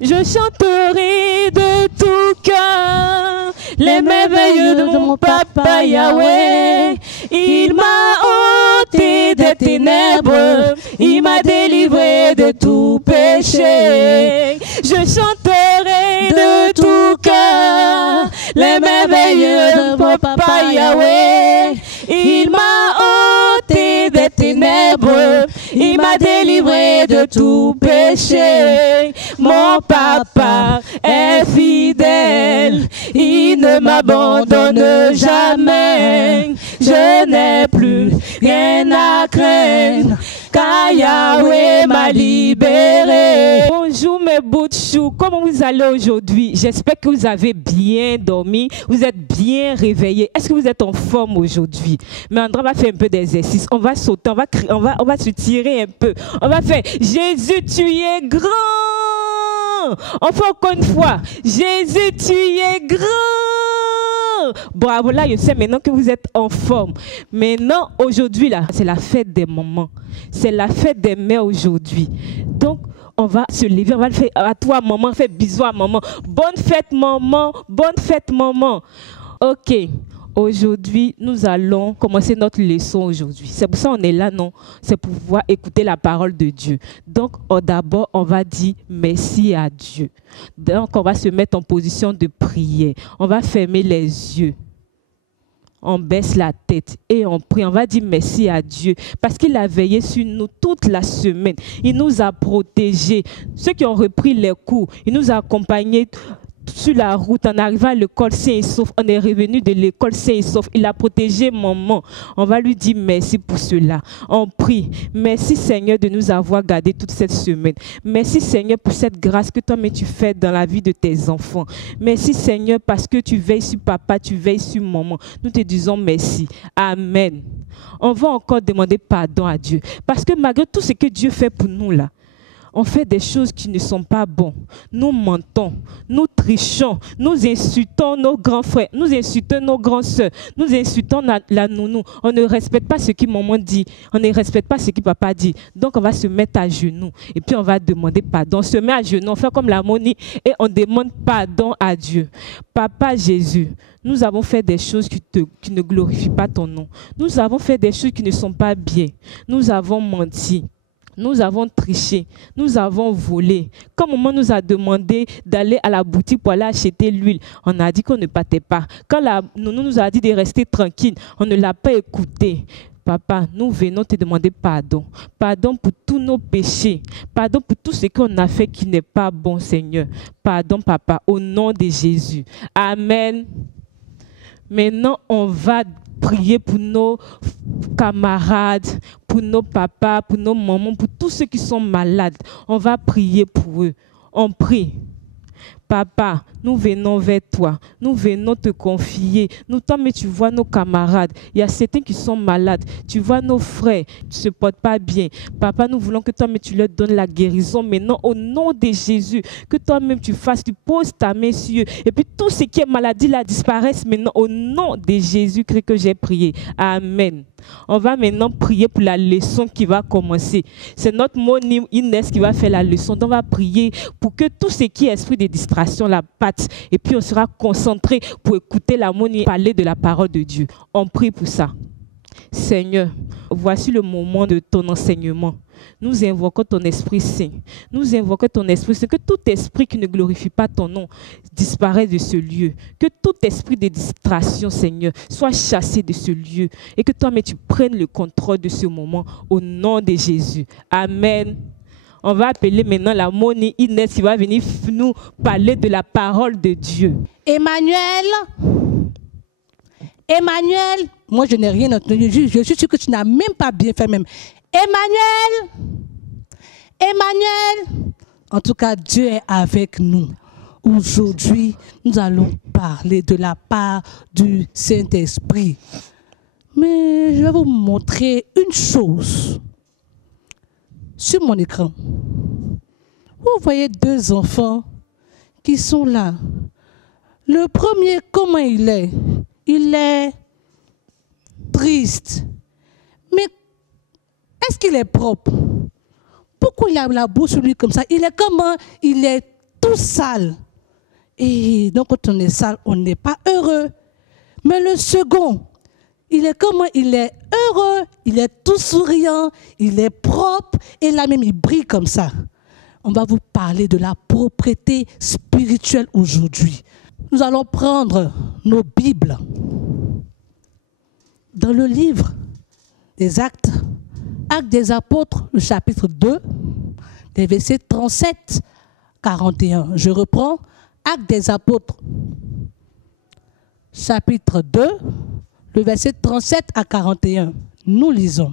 Je chanterai de tout cœur les merveilles de mon papa Yahweh. Il m'a ôté des ténèbres, il m'a délivré de tout péché. Je chanterai de tout cœur les merveilles de mon papa Yahweh. Il m'a ôté des ténèbres, il m'a délivré de tout péché. Mon papa est fidèle, il ne m'abandonne jamais. Je n'ai plus rien à craindre, car Yahweh m'a libéré. Bonjour mes bouts de chou, comment vous allez aujourd'hui? J'espère que vous avez bien dormi, vous êtes bien réveillés. Est-ce que vous êtes en forme aujourd'hui? Mais André va faire un peu d'exercice, on va sauter, on va se tirer un peu. On va faire Jésus, tu es grand. On fait encore une fois, Jésus, tu es grand. Bravo, là, je sais maintenant que vous êtes en forme. Maintenant, aujourd'hui, là, c'est la fête des mamans. C'est la fête des mères aujourd'hui. Donc, on va se lever, on va le faire à toi, maman. Fais bisous à maman. Bonne fête, maman. Bonne fête, maman. Ok. Aujourd'hui, nous allons commencer notre leçon aujourd'hui. C'est pour ça qu'on est là, non? C'est pour pouvoir écouter la parole de Dieu. Donc, d'abord, on va dire merci à Dieu. Donc, on va se mettre en position de prière. On va fermer les yeux. On baisse la tête et on prie. On va dire merci à Dieu parce qu'il a veillé sur nous toute la semaine. Il nous a protégés. Ceux qui ont repris les cours, il nous a accompagnés sur la route, en arrivant à l'école sain et sauf. On est revenu de l'école sain et sauf. Il a protégé maman. On va lui dire merci pour cela. On prie. Merci Seigneur de nous avoir gardés toute cette semaine. Merci Seigneur pour cette grâce que toi-même tu fais dans la vie de tes enfants. Merci Seigneur parce que tu veilles sur papa, tu veilles sur maman. Nous te disons merci. Amen. On va encore demander pardon à Dieu. Parce que malgré tout ce que Dieu fait pour nous là, on fait des choses qui ne sont pas bonnes. Nous mentons, nous trichons, nous insultons nos grands frères, nous insultons nos grands sœurs, nous insultons la nounou. On ne respecte pas ce que maman dit, on ne respecte pas ce que papa dit. Donc on va se mettre à genoux et puis on va demander pardon. On se met à genoux, on fait comme l'harmonie et on demande pardon à Dieu. Papa Jésus, nous avons fait des choses qui ne glorifient pas ton nom. Nous avons fait des choses qui ne sont pas bien. Nous avons menti. Nous avons triché, nous avons volé. Quand maman nous a demandé d'aller à la boutique pour aller acheter l'huile, on a dit qu'on ne partait pas. Quand la nounou nous a dit de rester tranquille, on ne l'a pas écouté. Papa, nous venons te demander pardon. Pardon pour tous nos péchés. Pardon pour tout ce qu'on a fait qui n'est pas bon, Seigneur. Pardon, Papa, au nom de Jésus. Amen. Maintenant, on va prier pour nos camarades, pour nos papas, pour nos mamans, pour tous ceux qui sont malades. On va prier pour eux. On prie. Papa, nous venons vers toi. Nous venons te confier. Nous, toi, mais tu vois nos camarades. Il y a certains qui sont malades. Tu vois nos frères qui ne se portent pas bien. Papa, nous voulons que toi, mais tu leur donnes la guérison maintenant au nom de Jésus. Que toi-même tu fasses, tu poses ta main sur eux. Et puis tout ce qui est maladie là disparaisse maintenant au nom de Jésus-Christ que j'ai prié. Amen. On va maintenant prier pour la leçon qui va commencer. C'est notre Moni Inès qui va faire la leçon. Donc on va prier pour que tout ce qui est esprit de distraction la patte. Et puis on sera concentré pour écouter la Moni parler de la parole de Dieu. On prie pour ça. Seigneur, voici le moment de ton enseignement. Nous invoquons ton Esprit Saint. Nous invoquons ton Esprit Saint. Que tout esprit qui ne glorifie pas ton nom disparaisse de ce lieu. Que tout esprit de distraction, Seigneur, soit chassé de ce lieu. Et que toi, mais tu prennes le contrôle de ce moment au nom de Jésus. Amen. On va appeler maintenant la Moni Inès qui va venir nous parler de la parole de Dieu. Emmanuel, moi je n'ai rien entendu, je suis sûre que tu n'as même pas bien fait même. Emmanuel, en tout cas Dieu est avec nous. Aujourd'hui, nous allons parler de la part du Saint-Esprit. Mais je vais vous montrer une chose sur mon écran. Vous voyez deux enfants qui sont là. Le premier, comment il est? Il est triste. Mais est-ce qu'il est propre? Pourquoi il a la bouche sur lui comme ça? Il est comment? Il est tout tout sale. Et donc, quand on est sale, on n'est pas heureux. Mais le second, il est comment? Il est heureux, il est tout souriant, il est propre, et là même, il brille comme ça. On va vous parler de la propreté spirituelle aujourd'hui. Nous allons prendre nos Bibles dans le livre des Actes, Actes des Apôtres, le chapitre 2, les versets 37-41. Je reprends, Actes des Apôtres, chapitre 2, le verset 37 à 41. Nous lisons.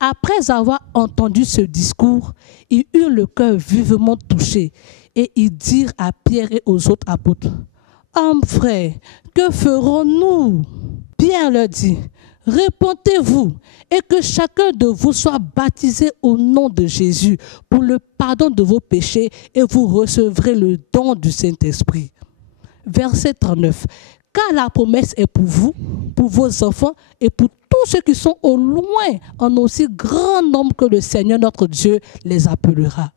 Après avoir entendu ce discours, ils eurent le cœur vivement touché et ils dirent à Pierre et aux autres apôtres, « Hommes frères, que ferons-nous » Pierre leur dit, « Répentez-vous et que chacun de vous soit baptisé au nom de Jésus pour le pardon de vos péchés et vous recevrez le don du Saint-Esprit. » Verset 39. Car la promesse est pour vous, pour vos enfants et pour tous ceux qui sont au loin, en aussi grand nombre que le Seigneur notre Dieu les appellera.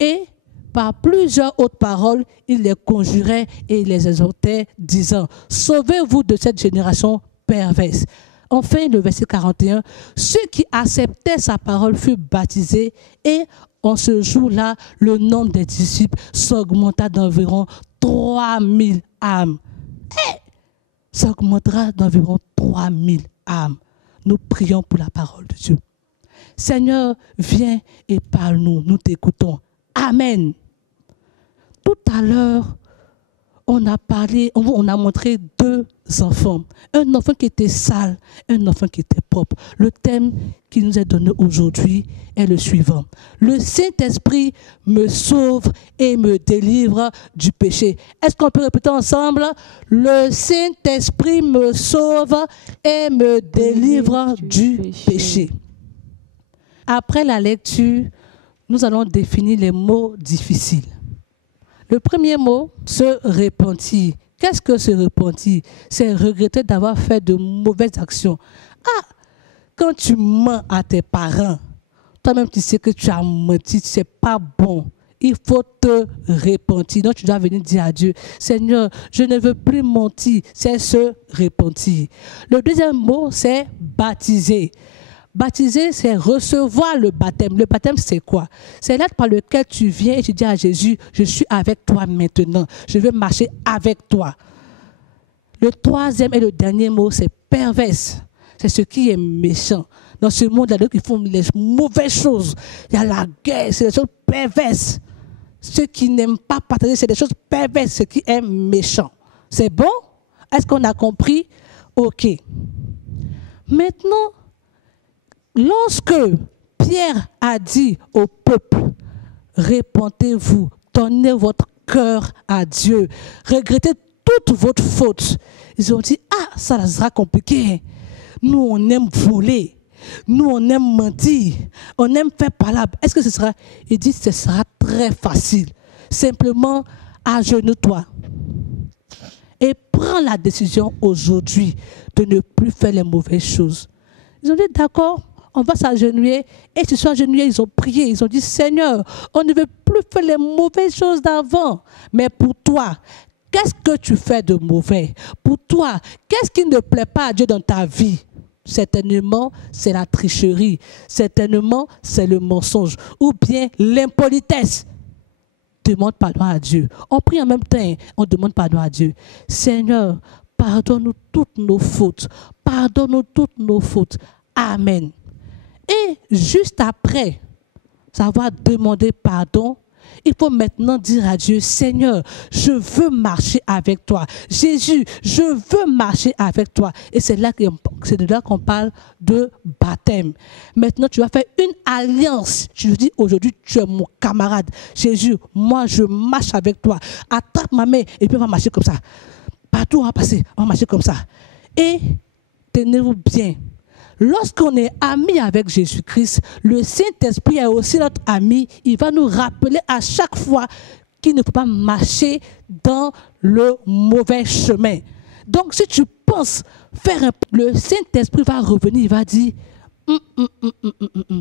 Et par plusieurs autres paroles, il les conjurait et il les exhortait, disant, sauvez-vous de cette génération perverse. Enfin, le verset 41, ceux qui acceptaient sa parole furent baptisés et en ce jour-là, le nombre des disciples s'augmenta d'environ 3000 âmes. Ça augmentera d'environ 3000 âmes. Nous prions pour la parole de Dieu. Seigneur, viens et parle-nous. Nous t'écoutons. Amen. Tout à l'heure, on a montré deux enfants. Un enfant qui était sale, un enfant qui était propre. Le thème qui nous est donné aujourd'hui est le suivant. Le Saint-Esprit me sauve et me délivre du péché. Est-ce qu'on peut répéter ensemble? Le Saint-Esprit me sauve et me délivre du péché. Après la lecture, nous allons définir les mots difficiles. Le premier mot, se repentir. Qu'est-ce que se repentir? C'est regretter d'avoir fait de mauvaises actions. Ah, quand tu mens à tes parents, toi-même tu sais que tu as menti, c'est pas bon. Il faut te repentir. Donc tu dois venir dire à Dieu, Seigneur, je ne veux plus mentir. C'est se repentir. Le deuxième mot, c'est baptiser. Baptiser, c'est recevoir le baptême. Le baptême, c'est quoi? C'est l'acte par lequel tu viens et tu dis à Jésus, je suis avec toi maintenant. Je veux marcher avec toi. Le troisième et le dernier mot, c'est perverse. C'est ce qui est méchant. Dans ce monde, il y a d'autres qui font les mauvaises choses. Il y a la guerre, c'est des choses perverses. Ceux qui n'aiment pas partager, c'est des choses perverses, ce qui est méchant. C'est bon? Est-ce qu'on a compris? OK. Maintenant, lorsque Pierre a dit au peuple, répentez-vous, donnez votre cœur à Dieu, regrettez toutes votre fautes. Ils ont dit, ah, ça sera compliqué. Nous, on aime voler. Nous, on aime mentir. On aime faire palabre. Est-ce que ce sera? Il dit, ce sera très facile. Simplement, agenouille-toi. Et prends la décision aujourd'hui de ne plus faire les mauvaises choses. Ils ont dit, d'accord, on va s'agenouiller. Et ils se sont agenouillés, ils ont prié. Ils ont dit, Seigneur, on ne veut plus faire les mauvaises choses d'avant. Mais pour toi, qu'est-ce que tu fais de mauvais? Pour toi, qu'est-ce qui ne plaît pas à Dieu dans ta vie? Certainement, c'est la tricherie. Certainement, c'est le mensonge. Ou bien l'impolitesse. Demande pardon à Dieu. On prie en même temps, on demande pardon à Dieu. Seigneur, pardonne-nous toutes nos fautes. Pardonne-nous toutes nos fautes. Amen. Et juste après avoir demandé pardon, il faut maintenant dire à Dieu, Seigneur, je veux marcher avec toi. Jésus, je veux marcher avec toi. Et c'est de là qu'on parle de baptême. Maintenant, tu vas faire une alliance. Tu lui dis, aujourd'hui, tu es mon camarade. Jésus, moi, je marche avec toi. Attrape ma main et puis on va marcher comme ça. Partout, on va passer, on va marcher comme ça. Et tenez-vous bien. Lorsqu'on est amis avec Jésus-Christ, le Saint-Esprit est aussi notre ami. Il va nous rappeler à chaque fois qu'il ne faut pas marcher dans le mauvais chemin. Donc, si tu penses faire le Saint-Esprit va revenir, il va dire,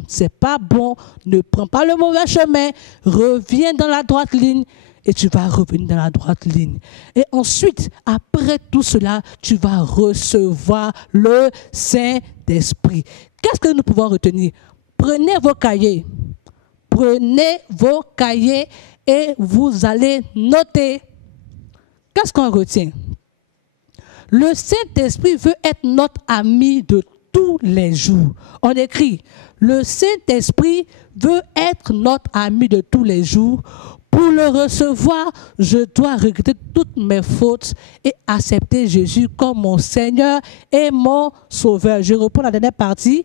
c'est pas bon, ne prends pas le mauvais chemin, reviens dans la droite ligne et tu vas revenir dans la droite ligne. Et ensuite, après tout cela, tu vas recevoir le Saint-Esprit. Qu'est-ce que nous pouvons retenir? Prenez vos cahiers et vous allez noter. Qu'est-ce qu'on retient? Le Saint-Esprit veut être notre ami de tous les jours. On écrit, le Saint-Esprit veut être notre ami de tous les jours. Pour le recevoir, je dois regretter toutes mes fautes et accepter Jésus comme mon Seigneur et mon Sauveur. Je reprends la dernière partie.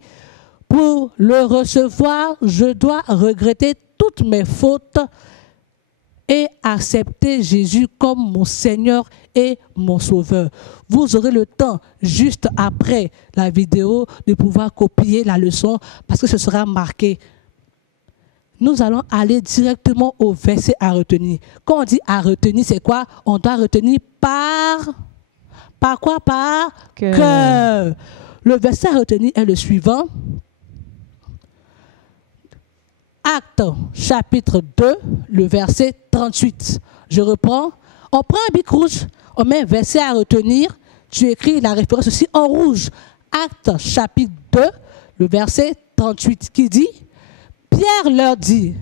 Pour le recevoir, je dois regretter toutes mes fautes et accepter Jésus comme mon Seigneur et mon Sauveur. Vous aurez le temps, juste après la vidéo, de pouvoir copier la leçon parce que ce sera marqué. Nous allons aller directement au verset à retenir. Quand on dit à retenir, c'est quoi? On doit retenir par quoi? Par cœur. Le verset à retenir est le suivant. Actes, chapitre 2, le verset 38. Je reprends. On prend un bic rouge, on met un verset à retenir. Tu écris la référence aussi en rouge. Actes, chapitre 2, le verset 38, qui dit: Pierre leur dit,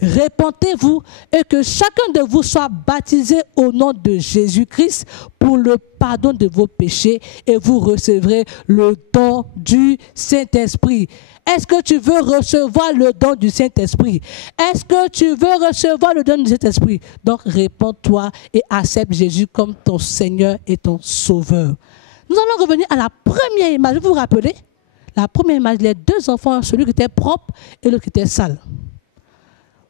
répentez-vous et que chacun de vous soit baptisé au nom de Jésus-Christ pour le pardon de vos péchés et vous recevrez le don du Saint-Esprit. Est-ce que tu veux recevoir le don du Saint-Esprit? Est-ce que tu veux recevoir le don du Saint-Esprit? Donc réponds-toi et accepte Jésus comme ton Seigneur et ton Sauveur. Nous allons revenir à la première image. Vous vous rappelez? La première image, les deux enfants, celui qui était propre et l'autre qui était sale.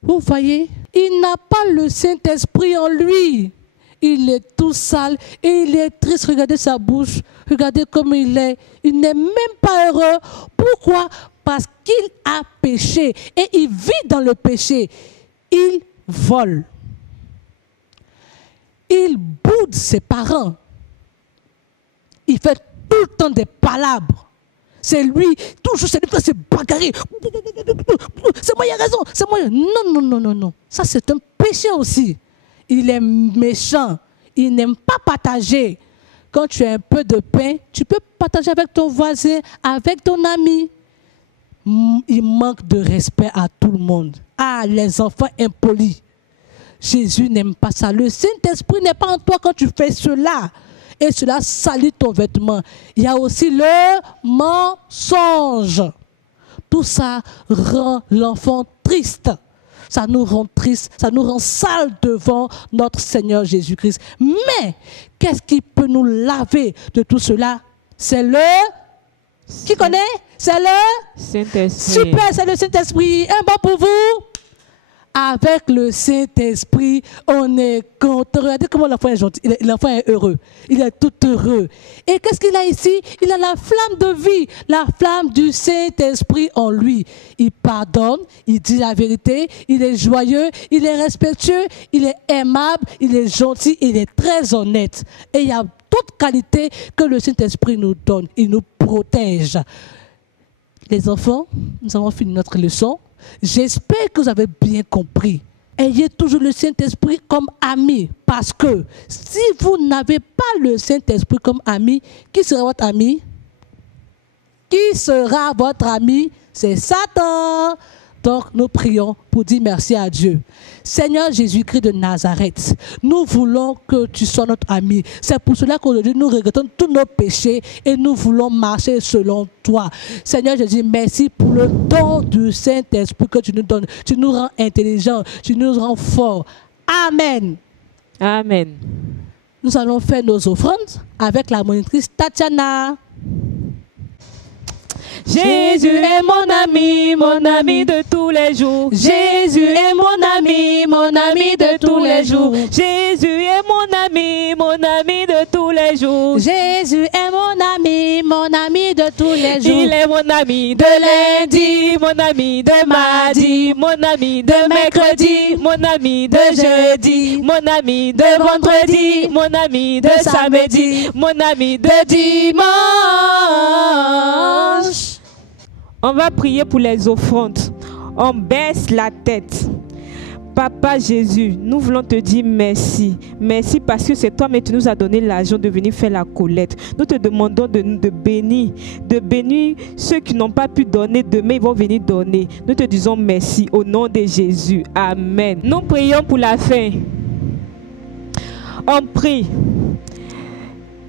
Vous voyez, il n'a pas le Saint-Esprit en lui. Il est tout sale et il est triste. Regardez sa bouche, regardez comme il est. Il n'est même pas heureux. Pourquoi? Parce qu'il a péché et il vit dans le péché. Il vole. Il boude ses parents. Il fait tout le temps des palabres. C'est lui, toujours c'est lui qui se bagarrer. C'est moi, il a raison, c'est moi. Non. Ça, c'est un péché aussi. Il est méchant. Il n'aime pas partager. Quand tu as un peu de pain, tu peux partager avec ton voisin, avec ton ami. Il manque de respect à tout le monde. Ah, les enfants impolis. Jésus n'aime pas ça. Le Saint-Esprit n'est pas en toi quand tu fais cela. Et cela salit ton vêtement. Il y a aussi le mensonge. Tout ça rend l'enfant triste. Ça nous rend triste, ça nous rend sale devant notre Seigneur Jésus-Christ. Mais, qu'est-ce qui peut nous laver de tout cela? C'est le... Qui connaît? C'est le... Saint-Esprit. Super, c'est le Saint-Esprit. Un bon pour vous? Avec le Saint-Esprit, on est content. Regardez comment l'enfant est gentil. L'enfant est heureux. Il est tout heureux. Et qu'est-ce qu'il a ici? Il a la flamme de vie, la flamme du Saint-Esprit en lui. Il pardonne, il dit la vérité, il est joyeux, il est respectueux, il est aimable, il est gentil, il est très honnête. Et il y a toute qualité que le Saint-Esprit nous donne. Il nous protège. Les enfants, nous avons fini notre leçon. J'espère que vous avez bien compris. Ayez toujours le Saint-Esprit comme ami. Parce que si vous n'avez pas le Saint-Esprit comme ami, qui sera votre ami? Qui sera votre ami? C'est Satan. Donc nous prions pour dire merci à Dieu. Seigneur Jésus-Christ de Nazareth, nous voulons que tu sois notre ami. C'est pour cela qu'aujourd'hui nous regrettons tous nos péchés et nous voulons marcher selon toi. Seigneur Jésus, merci pour le don du Saint-Esprit que tu nous donnes. Tu nous rends intelligents, tu nous rends forts. Amen. Amen. Nous allons faire nos offrandes avec la monitrice Tatiana. Jésus est mon ami de tous les jours. Jésus est mon ami de tous les jours. Jésus est mon ami de tous les jours. Jésus est mon ami de tous les jours. Il est mon ami de lundi, mon ami de mardi, mon ami de mercredi, mon ami de jeudi, mon ami de vendredi, mon ami de samedi, mon ami de dimanche. On va prier pour les offrandes. On baisse la tête. Papa Jésus, nous voulons te dire merci. Merci parce que c'est toi, mais tu nous as donné l'argent de venir faire la collecte. Nous te demandons de bénir ceux qui n'ont pas pu donner. Demain, ils vont venir donner. Nous te disons merci au nom de Jésus. Amen. Nous prions pour la fin. On prie.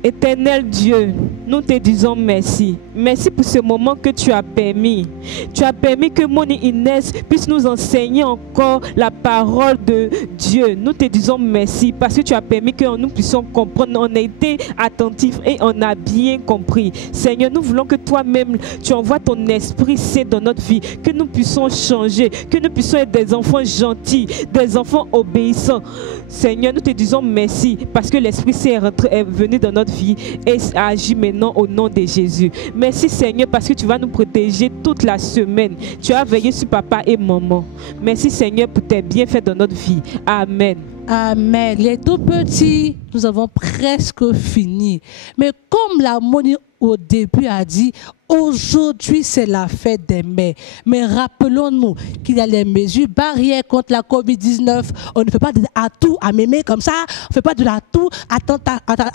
Éternel Dieu, nous te disons merci. Merci pour ce moment que tu as permis. Tu as permis que Moni Inès puisse nous enseigner encore la parole de Dieu. Nous te disons merci parce que tu as permis que nous puissions comprendre. On a été attentifs et on a bien compris. Seigneur, nous voulons que toi-même, tu envoies ton Esprit Saint dans notre vie. Que nous puissions changer. Que nous puissions être des enfants gentils, des enfants obéissants. Seigneur, nous te disons merci parce que l'Esprit Saint est venu dans notre vie et agit maintenant au nom de Jésus. Merci Seigneur parce que tu vas nous protéger toute la semaine. Tu as veillé sur papa et maman. Merci Seigneur pour tes bienfaits dans notre vie. Amen. Amen. Les tout petits, nous avons presque fini. Mais comme la Moni au début a dit, aujourd'hui c'est la fête des mères. Mais rappelons-nous qu'il y a les mesures barrières contre la COVID-19. On ne fait pas de atout à mémé comme ça. On ne fait pas de l'atout à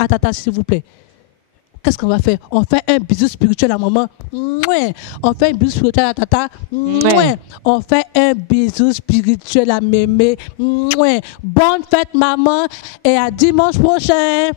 tata, s'il vous plaît. Qu'est-ce qu'on va faire? On fait un bisou spirituel à maman. On fait un bisou spirituel à tata. On fait un bisou spirituel à mémé. Bonne fête maman et à dimanche prochain.